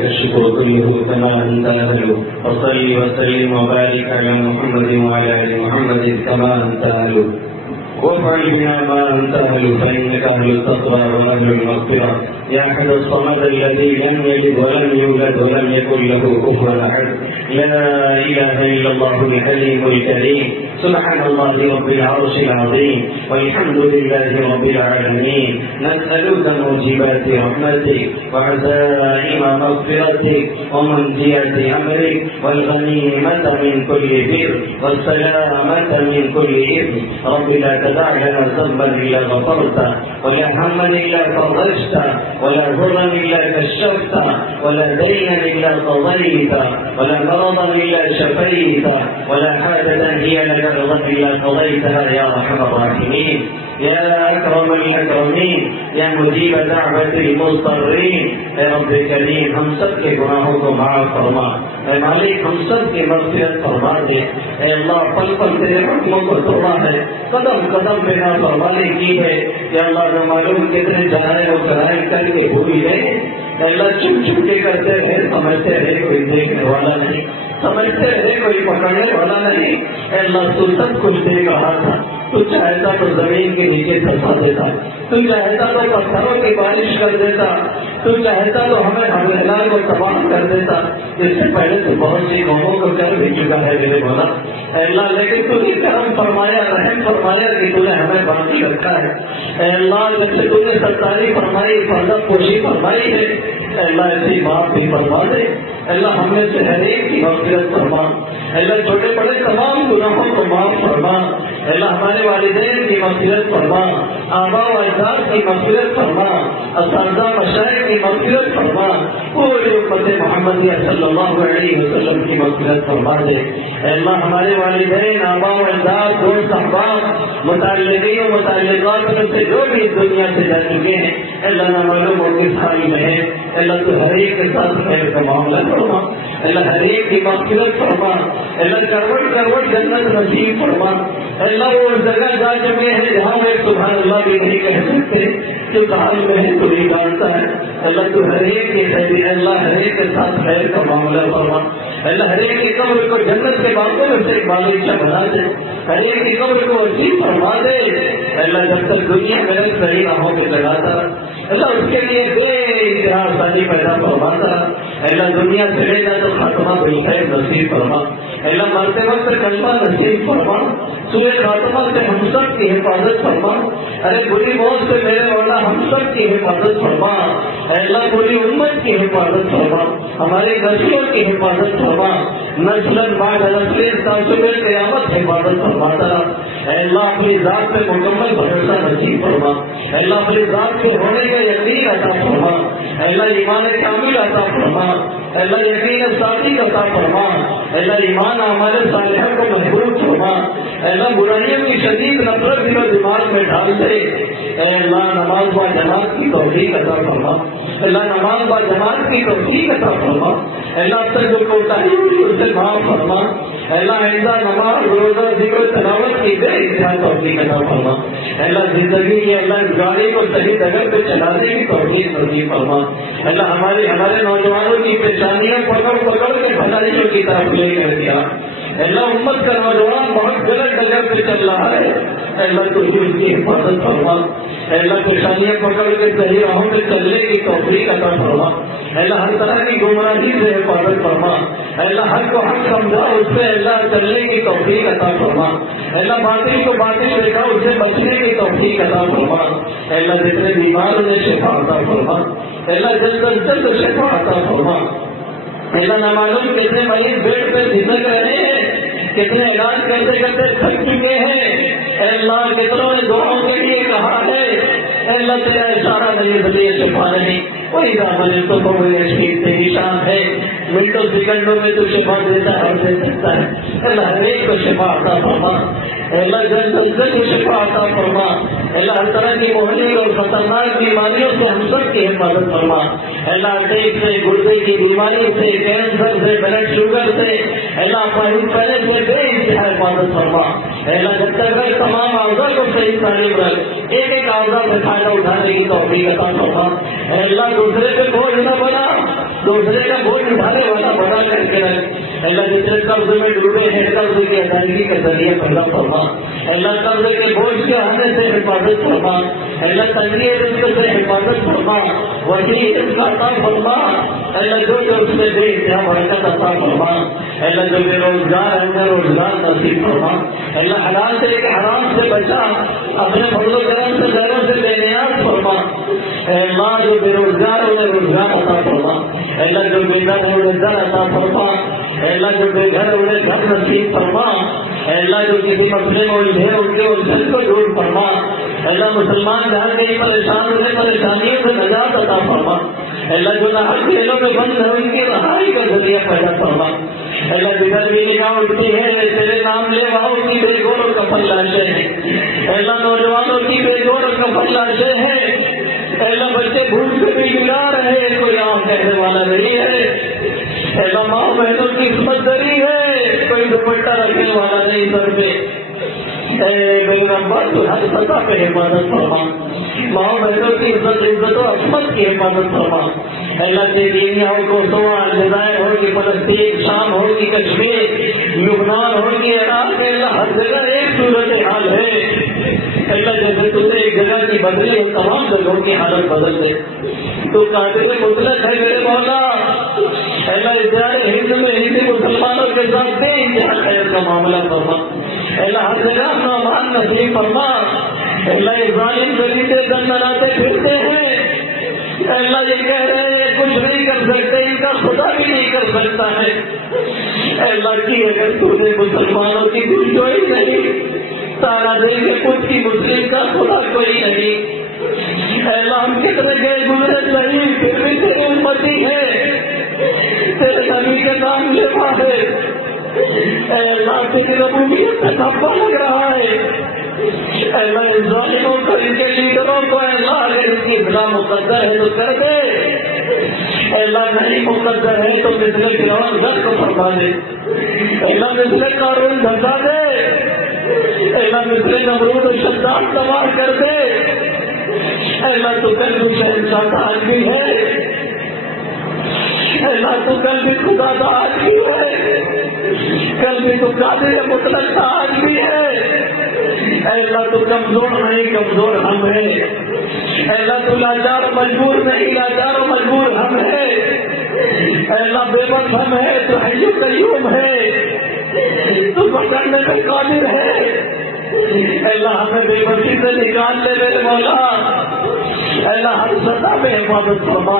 ولك الشكر كله كما أنت أهل. وصل وسلم وبارك على محمد وعلى آل محمد كما أنت أهل. وافعل بنا ما أنت أهل فإنك أهل التقوى وأهل المغفرة. يا أحد الصمد الذي لم يلد ولم يولد ولم يكن له كفوا أحد. لا إله إلا الله الحليم الكريم. سبحان الله رب العرش العظيم والحمد لله رب العالمين. نسألك موجبات رحمتك وعزائم مغفرتك ومنجيات أمرك والغنيمة من كل بر والسلامة من كل إثم. رب لا تدع لنا ذنبا إلا غفرته ولا هما إلا فرجته ولا ضرا إلا كشفته ولا دينا إلا قضيته ولا مرضا إلا شفيته ولا حاجة هي لك رضا إلا قضيتها يا أرحم الراحمين. يا أكرم الأكرمين يا مجيب دعوة المضطرين. اے رب کریم ہم سب کے گناہوں کو معاف فرما. اے مالک ہم سب کی مغفرت فرما دے. اے اللہ پل پل تیرے حکموں کو توڑا ہے, قدم قدم پہ نافرمانی کی ہے. یا اللہ نہ معلوم کتنے جرائم و کرائم کر کے بھول گئے. اے اللہ چپ چپ کے کرتے رہے, سمجھتے رہے کوئی دیکھنے والا نہیں, سمجھتے رہے کوئی پکڑنے والا نہیں. اے اللہ تو سب کچھ دیکھ رہا تھا. تو چاہتا تو زمین کے نیچے دھسا دیتا, تو چاہتا تو پتھروں کی بارش کر دیتا, تو چاہتا تو ہمیں ہمیں کو تباہ کر دیتا. اس سے پہلے تو بہت سی قوموں کو کر بھی چکا ہے میرے مولا. اے اللہ لیکن تو نے کرم فرمایا, رحم فرمایا کہ تو نے ہمیں باقی رکھا ہے. اے اللہ جب سے تو نے ستاری فرمائی, پردہ پوشی فرمائی ہے, اے اللہ ایسی معاف بھی فرما دے. اللہ ہم میں سے ہر ایک کی مغفرت فرما. اللہ چھوٹے بڑے تمام گناہوں کو معاف فرما. اللہ ہمارے والدین کی مغفرت فرما, آباء و اجداد کی مغفرت فرما, اساتذہ مشائخ کی مغفرت فرما, پوری امت محمدیہ صلی اللہ علیہ وسلم کی مغفرت فرما دے. اللہ ہمارے والدین, آباء و اجداد, دوست احباب, متعلقین و متعلقات میں سے جو بھی اس دنیا سے جا چکے ہیں, اللہ نہ معلوم ہو کس حال میں ہے. اللہ تو ہر ایک کے ساتھ خیر کا معاملہ فرما. اللہ ہر ایک کی مغفرت فرما. اللہ کروٹ کروٹ جنت نصیب فرما. اللہ وہ جگہ جا چکے ہیں جہاں وہ سبحان اللہ بھی نہیں کہہ سکتے, جو حال میں ہے تو نہیں جانتا ہے. اللہ تو ہر ایک کے خیر, اللہ ہر ایک کے ساتھ خیر کا معاملہ فرما. اللہ ہر ایک کی قبر کو جنت کے باغوں میں سے ایک باغیچہ بنا دے. ہر ایک کی قبر کو وسیع فرما دے. اللہ جب تک دنیا میں صحیح راہوں پہ لگاتا, اللہ اس کے لیے بے انتہا آسانی پیدا فرماتا. اللہ دنیا سے لے جا تو خاتمہ بالخیر نصیب فرما. اللہ مرتے وقت کلمہ نصیب فرما. سورہ خاتمہ سے ہم سب کی حفاظت فرما. ارے بری موت سے میرے مولا ہم سب کی حفاظت فرما. اللہ پوری امت کی حفاظت فرما, ہماری نسلوں کی حفاظت فرما. نسلن بعد نسل تعصب قیامت حفاظت فرماتا. اللہ اپنی ذات پہ مکمل بھروسہ نصیب فرما. اللہ اپنی ذات کے ہونے کا یقین عطا فرما. اللہ ایمان کامل عطا فرما. اللہ یقین صادق عطا فرما. اللہ ایمان اعمال صالحہ کو محفوظ فرما. اللہ برائیوں کی شدید نفرت دل و دماغ میں ڈال دے. اے اللہ نماز با جماعت کی توفیق عطا فرما. اللہ نماز با جماعت کی توفیق عطا فرما. اللہ اب تک جو کوتاہی ہوئی اس سے معاف فرما. اللہ آئندہ نماز روزہ ذکر تلاوت کی بے انتہا توفیق عطا فرما. اللہ زندگی کی اللہ گاڑی کو صحیح جگہ پہ چلانے کی توفیق نصیب فرما. اللہ ہمارے نوجوانوں کی پریشانیاں پکڑ پکڑ کے بھلائیوں کی طرف لے کر دیا. اللہ امت کا نوجوان بہت غلط جگہ پہ چل رہا ہے. اللہ تو اس کی حفاظت فرما. اللہ پریشانیاں پکڑ کے صحیح راہوں پہ چلنے کی توفیق عطا فرما. اللہ ہر طرح کی گمراہی سے حفاظت فرما. اللہ حق کو حق سمجھا اس سے اللہ چلنے کی توفیق عطا فرما. اللہ باطل کو باطل دیکھا اس سے بچنے کی توفیق عطا فرما. اللہ جتنے بیمار انہیں شفا عطا فرما. اللہ جلد از جلد شفا عطا فرما. اللہ نہ معلوم کتنے مریض بیڈ پہ زندگ رہے ہیں, کتنے علاج کرتے کرتے تھک چکے ہیں. اے اللہ کتنوں نے دعاؤں کے لیے کہا ہے, اے اللہ تیرا اشارہ نہیں بدلے شفا نہیں. وہی دامن تو بڑی اشید تیری شان ہے, منٹوں سیکنڈوں میں تو شفا دیتا ہے اور دے سکتا ہے. اللہ ہر ایک کو شفا عطا فرما. اللہ جلد از جلد شفا عطا فرما. اللہ ہر طرح کی مہلک اور خطرناک بیماریوں سے ہم سب کی حفاظت فرما. اللہ پیٹ سے, گردے کی بیماری سے, کینسر سے, بلڈ شوگر سے, اللہ پہلے سے بے انتہا حفاظت فرما. اللہ جب تک تمام اعضاء کو صحیح تعلیم رکھ, ایک ایک اعضاء سے فائدہ اٹھانے کی توفیق عطا فرما. اللہ دوسرے پہ بوجھ نہ بنا, دوسرے کا بوجھ اٹھانے والا بنا کر کے رکھ۔ اللہ جتنے قرض میں ڈوبے ہیں قرض کی ادائیگی کا ذریعہ پیدا فرما۔ اللہ قرض کے بوجھ کے آنے سے حفاظت فرما۔ اللہ تنگی رزق سے حفاظت فرما، وسیع رزق عطا فرما۔ اللہ جو اس میں دے انتہا برکت عطا فرما۔ اللہ جو بے روزگار ہے انہیں روزگار نصیب فرما۔ اللہ حلال سے کہ حرام سے بچا، اپنے فضل و کرم سے غیروں سے بے نیاز فرما۔ اے اللہ جو بے روزگار انہیں روزگار عطا فرما۔ اللہ جو بے گھر ہے انہیں گھر عطا فرما۔ اللہ جو بے گھر انہیں گھر نصیب فرما۔ اللہ جو کسی مسئلے میں الجھے ان کے الجھن کو دور فرما۔ اللہ مسلمان جہاں کہیں پریشان انہیں پریشانیوں سے نجات عطا فرما۔ اللہ جو نہر جیلوں میں بند ہے ان کی رہائی کا ذریعہ پیدا فرما۔ اللہ جدھر بھی نگاہ اٹھتی ہے تیرے نام لے وہاں کی بے گور اور کفن لاشیں ہیں۔ اللہ نوجوانوں کی بے گور اور کفن لاشیں ہیں۔ اللہ بچے بھوک سے بھی جلا رہے کوئی آم کہنے والا نہیں ہے۔ اللہ ماں بہنوں کی عصمت دری ہے کوئی دوپٹہ رکھنے والا نہیں سر پہ۔ تو ہر سطح پہ حفاظت فرما، ماں بہنوں کی عزت و عصمت کی حفاظت فرما۔ اللہ کے دینیا ہو کوسووا، الجزائر ہو کہ فلسطین، شام ہو کہ کشمیر، لبنان ہو کہ عراق، اللہ ہر جگہ ایک صورت حال ہے۔ اللہ جیسے تجھے ایک جگہ کی بدلی اور تمام جگہوں کی حالت بدل دے۔ تو قادر مطلق ہے میرے مولا۔ اللہ اتحاد ہند میں ہندی مسلمانوں کے ساتھ بے انتہا خیر کا معاملہ فرما۔ اللہ ہر جگہ اپنا امان نصیب فرما۔ اللہ یہ ظالم دلیلے دن بناتے پھرتے ہیں، اللہ یہ کہہ رہے ہیں کچھ نہیں کر سکتے، ان کا خدا بھی نہیں کر سکتا ہے۔ اللہ کی اگر تو نے مسلمانوں کی دل کوئی نہیں، تارا دل کے خود کی مسلم کا خدا کوئی نہیں۔ اللہ ہم کتنے گئے گزرے نہیں پھر بھی تیری امتی ہے، تیرے نبی کے نام لیوا ہے۔ اے اللہ تیری ربوبیت سے دھبا لگ رہا ہے۔ اے اللہ ان ظالموں کو، ان کے لیڈروں کو، اے اللہ اگر ان کی اصلاح مقدر ہے تو کر دے، اے اللہ نہیں مقدر ہے تو مثل فرعون گھر کو فرما دے، اے اللہ مثل قارون دھسا دے، اے اللہ مثل نمرود و شداد تباہ کر دے۔ اے اللہ تو کل بھی شہنشاہ کا آدمی ہے، اے اللہ تو کل بھی خدا کا آدمی ہے، کل بھی تو قادر مطلق کا آدمی ہے۔ اے اللہ تو کمزور نہیں، کمزور ہم ہیں۔ اے اللہ تو لاچار مجبور نہیں، لاچار و مجبور ہم ہیں۔ اے اللہ بے بس ہم ہیں، تو حی و قیوم ہے، تو پکڑنے میں قادر ہے۔ اے اللہ ہمیں بے بسی سے نکال لے میرے مولا۔ اے اللہ ہر سطح میں حفاظت فرما۔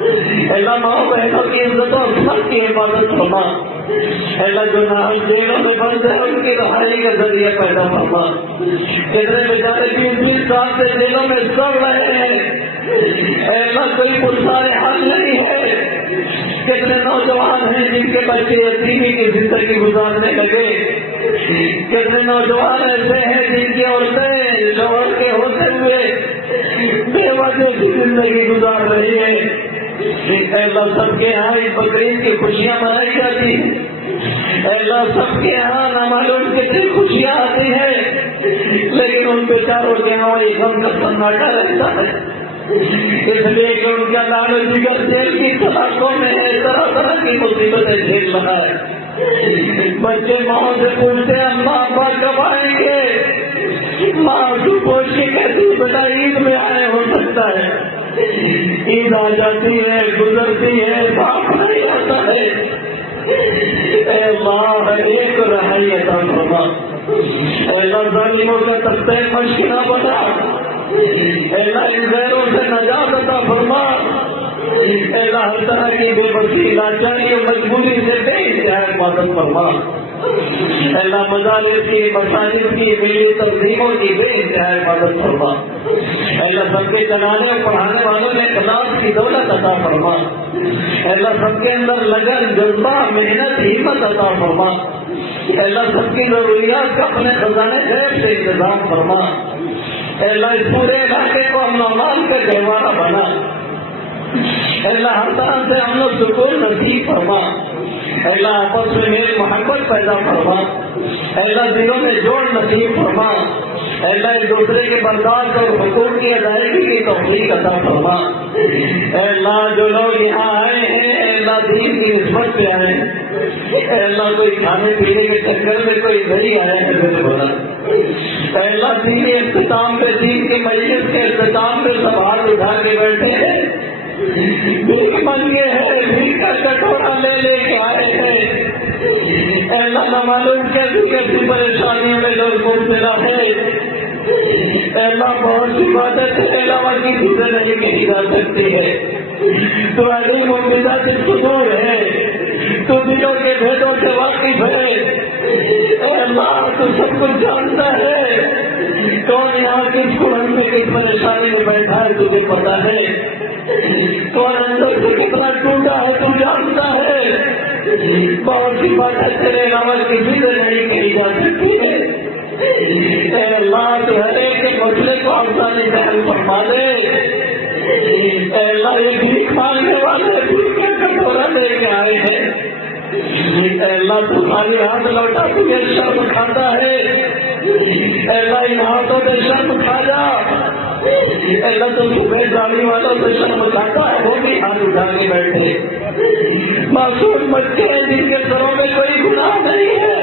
اے اللہ ماں بہنوں کی عزت و عصمت کی حفاظت فرما۔ اے اللہ جو نام جیلوں میں بند ہے ان کی رہائی کا ذریعہ پیدا فرما۔ کتنے بیچارے 20-20 سال سے جیلوں میں سڑ رہے ہیں، اے اللہ کوئی پرسارے حل نہیں ہے۔ کتنے نوجوان ہیں جن کے بچے یتیمی کی زندگی گزارنے لگے، کتنے نوجوان ایسے ہیں جن کی عورتیں شوہر کے ہوتے ہوئے بیوہ جیسی زندگی گزار رہی ہے۔ اے اللہ سب کے یہاں اس بقرعید کی خوشیاں منائی جاتی ہیں، اے اللہ سب کے یہاں نہ معلوم کتنی خوشیاں آتی ہیں، لیکن ان بیچاروں کے یہاں ایک غم کا سناٹا رہتا ہے، اس لیے کہ ان کا لال و جگر جیل کی سلاخوں میں ہے، طرح طرح کی مصیبتیں جھیل رہا ہے۔ بچے ماں سے پوچھتے ہیں اماں ابا کب آئیں گے؟ ماں تو پوچھ کے کہتی بیٹا عید میں آئے ہو سکتا ہے۔ عید آ جاتی ہے، گزرتی ہے، باپ نہیں ہوتا ہے۔ اے ماں ایک رہائی عطا فرما، اے اللہ ظالموں کا تختہ مشق نہ بنا، اے اللہ ان غیروں سے نجات عطا فرما، اے اللہ ہر طرح کی بے بسی، لاچاری اور مجبوری سے بے انتہا حفاظت فرما۔ اے اللہ مدارس کی، مساجد کی، ملی تنظیموں کی بے انتہا حفاظت فرما۔ اے اللہ سب کے چلانے اور پڑھانے والوں میں اخلاص کی دولت عطا فرما۔ اے اللہ سب کے اندر لگن، جذبہ، محنت، ہمت عطا فرما۔ اے اللہ سب کی ضروریات کا اپنے خزانے غیب سے انتظام فرما۔ اے اللہ اس پورے علاقے کو امن و امان کا گہوارہ بنا۔ اے اللہ ہر طرح سے امن و سکون نصیب فرما۔ اے اللہ آپس میں میل محبت پیدا فرما۔ اے اللہ دلوں میں جوڑ نصیب فرما۔ اے اللہ ایک دوسرے کے برداشت اور حقوق کی ادائیگی کی توفیق عطا فرما۔ اے اللہ جو لوگ یہاں آئے ہیں اے اللہ دین کی نسبت پہ آئے ہیں، اے اللہ کوئی کھانے پینے کے چکر میں کوئی نہیں آیا ہے میرے بنا، اے اللہ دینی اختتام پہ دین کی مجلس کے اختتام پہ سب ہاتھ اٹھا کے بیٹھے ہیں، بھیک مانگے ہیں، بھیک کا کٹورا لے لے کے آئے ہیں، اے اللہ نہ معلوم کیسی کیسی پریشانیوں میں لوگ مبتلا ہے، اے اللہ بہت سی باتیں تیرے علاوہ کسی سے نہیں کہی جا سکتی ہے، تو علیم و بذات الصدور ہے، تو دلوں کے بھیدوں سے واقف ہے، اے اللہ تو سب کچھ جانتا ہے، کون یہاں کس قرآن میں کس پریشانی میں بیٹھا ہے تجھے پتا ہے، کون اندر سے کتنا ٹوٹا ہے تو جانتا ہے، بہت سی باتیں تیرے علاوہ کسی سے نہیں کہی جا سکتی ہے، اے اللہ تو ہر ایک کے مسئلے کو آسانی سے حل فرما دے، اے اللہ یہ بھیک مانگنے والے بھیک کا کٹورا لے کے آئے ہیں، اے اللہ تو خالی ہاتھ لوٹا تجھے شرم کھاتا ہے، اے اللہ ان ہاتھوں سے شرم کھا جا، اے اللہ تو سفید داڑھی والوں سے شرم کھاتا ہے، وہ بھی ہاتھ اٹھا کے بیٹھے، معصوم بچے ہیں جن کے سروں میں کوئی گناہ نہیں ہے،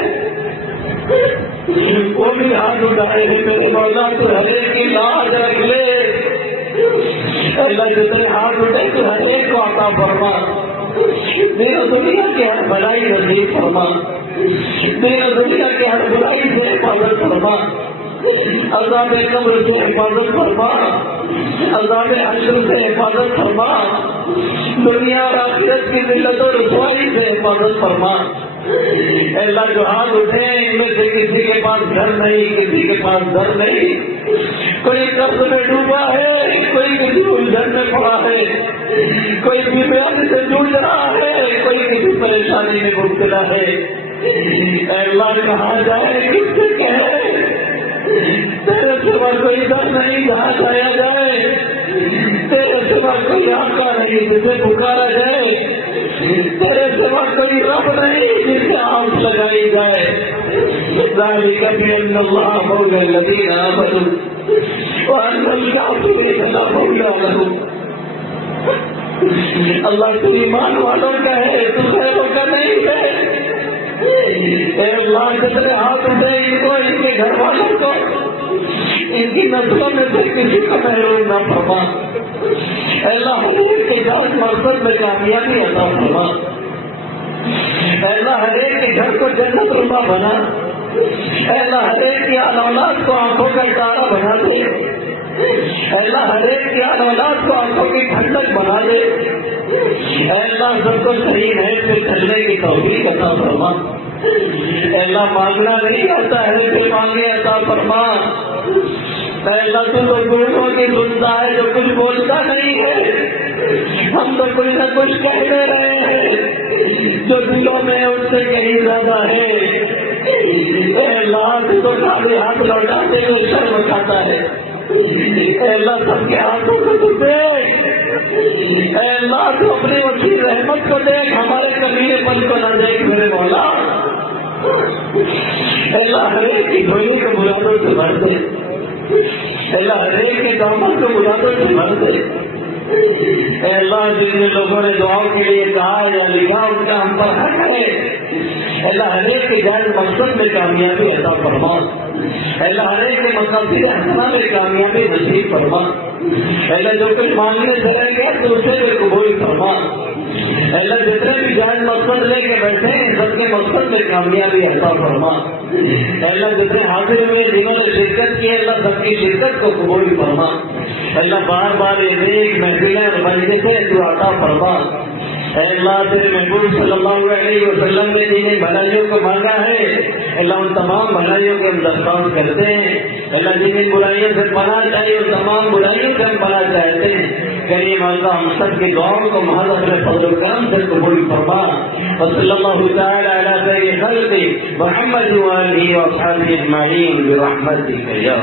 وہ بھی ہاتھ اٹھائے ہیں، میرے مولا تو ہر ایک کی لاج رکھ لے، اللہ جتنے ہاتھ اٹھے تو ہر ایک کو عطا فرما، دین و دنیا کی ہر بھلائی نصیب فرما، دین و دنیا کی ہر برائی سے حفاظت فرما، عذاب قبر سے حفاظت فرما، عذاب حشر سے حفاظت فرما، دنیا اور آخرت کی ذلت و رسوائی سے حفاظت فرما، اے اللہ جو ہاتھ اٹھے ان میں سے کسی کے پاس گھر نہیں، کسی کے پاس گھر نہیں، کوئی قرض میں ڈوبا ہے، کوئی کسی الجھن میں پڑا ہے، کوئی بیماری سے جوجھ رہا ہے، کوئی کسی پریشانی میں مبتلا ہے، اے اللہ کہاں جائے کس سے کہے، تیرے سوا کوئی در نہیں جہاں جایا جائے، تیرے سوا کوئی آقا نہیں جسے پکارا جائے، تیرے سوا کوئی رب نہیں جس سے آنکھ لگائی جائے، ذالک بأن اللہ مولا الذین آمنوا وأن الکافرین لا مولا لهم، اللہ تو ایمان والوں کا ہے، تو غیروں کا نہیں ہے، اے اللہ جتنے ہاتھ اٹھے ان کو، ان کے گھر والوں کو، ان کی نسلوں میں سے کسی کو محروم نہ فرما، اے اللہ حضور کے جان مقصد میں کامیابی عطا فرما، اے اللہ ہر ایک کے گھر کو جنت ربا بنا، اے اللہ ہر ایک کی اولاد کو آنکھوں کا ستارہ بنا دے، اے اللہ ہر ایک کی اولاد کو آنکھوں کی ٹھنڈک بنا دے، اے اللہ سب کو صحیح نیت پہ چلنے کی توفیق عطا فرما، اے اللہ مانگنا نہیں ہوتا ہے پھر مانگے عطا فرما، اے اللہ تو گروہوں کی سنتا ہے جو کچھ بولتا نہیں ہے، ہم تو کچھ نہ کچھ کہہ دے رہے ہیں جو دلوں میں اس سے کہیں زیادہ ہے، اے اللہ تو خالی ہاتھ لوٹاتے ہوئے شرم کھاتا ہے، اے اللہ سب کے ہاتھوں کو تو دیکھ، اے اللہ تو اپنی وسیع رحمت کو دیکھ، ہمارے کمینے پن کو نہ دیکھ میرے مولا، اے اللہ ہر ایک کی جھولی کو مرادوں سے بھر دے، اے اللہ ہر ایک کے کاموں کو مرادوں سے بھر دے، اے اللہ جن لوگوں نے دعاؤں کے لیے کہا یا لکھا ان کا ہم پر حق ہے، اے اللہ ہر ایک کے جائز مقصد میں کامیابی عطا فرما، اے اللہ ہر ایک کے مقصد حسنہ میں کامیابی نصیب فرما، اے اللہ جو کچھ مانگنے سے رہ گیا تو اسے بھی قبول فرما، اے اللہ جتنے بھی جائز مقصد لے کے بیٹھے ہیں سب کے مقصد میں کامیابی عطا فرما، اے اللہ جتنے حاضر ہوئے جنہوں نے شرکت کی اللہ سب کی شرکت کو قبول فرما، اللہ بار بار یہ نیک محفلیں اور مجلسیں تو عطا فرما، اے اللہ تیرے محبوب صلی اللہ علیہ وسلم نے جنہیں بھلائیوں کو مانگا ہے اللہ ان تمام بھلائیوں کے ہم درخواست کرتے ہیں، اللہ جن برائیوں سے پناہ چاہیے ان تمام برائیوں سے ہم پناہ چاہتے ہیں، کریم اللہ ہم سب کی دعاؤں کو محض اپنے فضل و کرم سے قبول فرما، وصلی اللہ تعالی علی خیر خلق محمد وآلہ وصحبہ اجمعین برحمتک یا